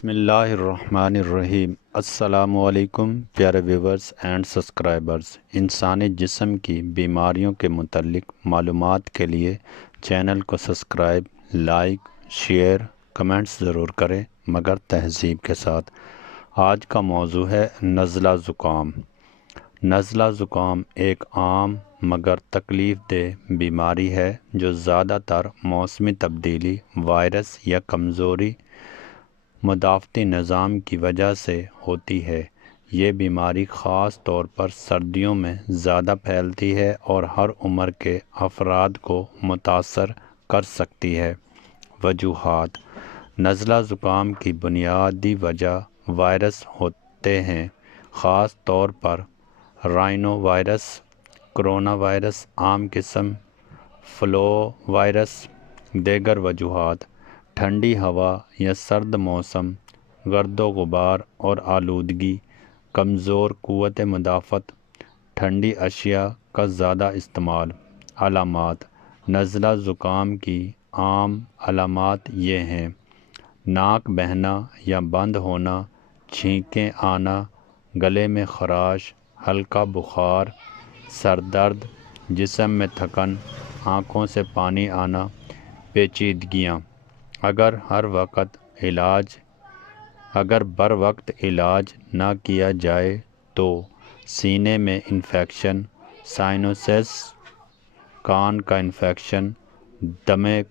بسم اللہ الرحمن الرحیم۔ السلام علیکم پیارے ویورز اینڈ سبسکرائبرز۔ انسانی جسم کی بیماریوں کے متعلق معلومات کے لیے چینل کو سبسکرائب، لائک، شیئر، کمنٹس ضرور کریں مگر تہذیب کے ساتھ۔ آج کا موضوع ہے نزلہ زکام۔ نزلہ زکام ایک عام مگر تکلیف دہ بیماری ہے جو زیادہ تر موسمی تبدیلی، وائرس یا کمزوری مدافعتی نظام کی وجہ سے ہوتی ہے۔ یہ بیماری خاص طور پر سردیوں میں زیادہ پھیلتی ہے اور ہر عمر کے افراد کو متاثر کر سکتی ہے۔ وجوہات: نزلہ زکام کی بنیادی وجہ وائرس ہوتے ہیں، خاص طور پر رائنو وائرس، کرونا وائرس عام قسم، فلو وائرس۔ دیگر وجوہات: ٹھنڈی ہوا یا سرد موسم، گرد و غبار اور آلودگی، کمزور قوت مدافعت، ٹھنڈی اشیاء کا زیادہ استعمال۔ علامات: نزلہ زکام کی عام علامات یہ ہیں: ناک بہنا یا بند ہونا، چھینکیں آنا، گلے میں خراش، ہلکا بخار، سر درد، جسم میں تھکن، آنکھوں سے پانی آنا، پیچیدگیاں۔ اگر بر وقت علاج نہ کیا جائے تو سینے میں انفیکشن، سائنوسس، کان کا انفیکشن، دمے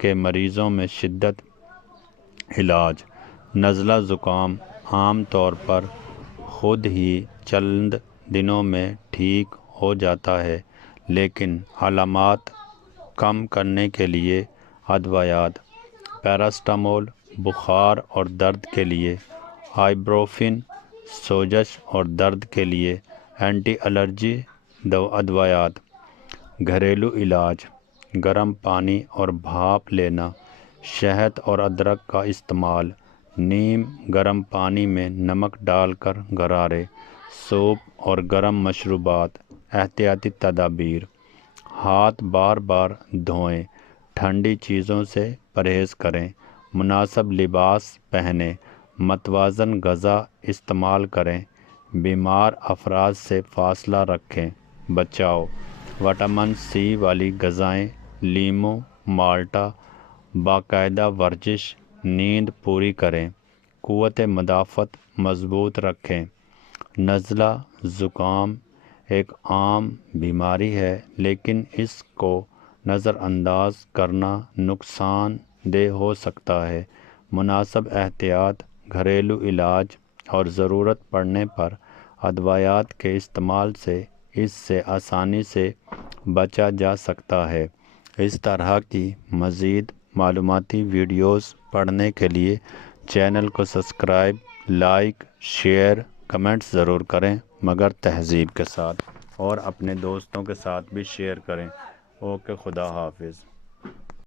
کے مریضوں میں شدت۔ علاج: نزلہ زکام عام طور پر خود ہی چند دنوں میں ٹھیک ہو جاتا ہے، لیکن علامات کم کرنے کے لیے ادویات: پیراسٹامول بخار اور درد کے لیے، آئبروفین سوزش اور درد کے لیے، اینٹی الرجی ادویات۔ گھریلو علاج: گرم پانی اور بھاپ لینا، شہد اور ادرک کا استعمال، نیم گرم پانی میں نمک ڈال کر غرارے، سوپ اور گرم مشروبات۔ احتیاطی تدابیر: ہاتھ بار بار دھوئیں، ٹھنڈی چیزوں سے پرہیز کریں، مناسب لباس پہنیں، متوازن غذا استعمال کریں، بیمار افراد سے فاصلہ رکھیں۔ بچاؤ: وٹامن سی والی غذائیں، لیموں، مالٹا، باقاعدہ ورزش، نیند پوری کریں، قوت مدافعت مضبوط رکھیں۔ نزلہ زکام ایک عام بیماری ہے لیکن اس کو نظر انداز کرنا نقصان دہ ہو سکتا ہے۔ مناسب احتیاط، گھریلو علاج اور ضرورت پڑنے پر ادویات کے استعمال سے اس سے آسانی سے بچا جا سکتا ہے۔ اس طرح کی مزید معلوماتی ویڈیوز پڑھنے کے لیے چینل کو سبسکرائب، لائک، شیئر، کمنٹس ضرور کریں مگر تہذیب کے ساتھ، اور اپنے دوستوں کے ساتھ بھی شیئر کریں۔ اوکے، خدا حافظ۔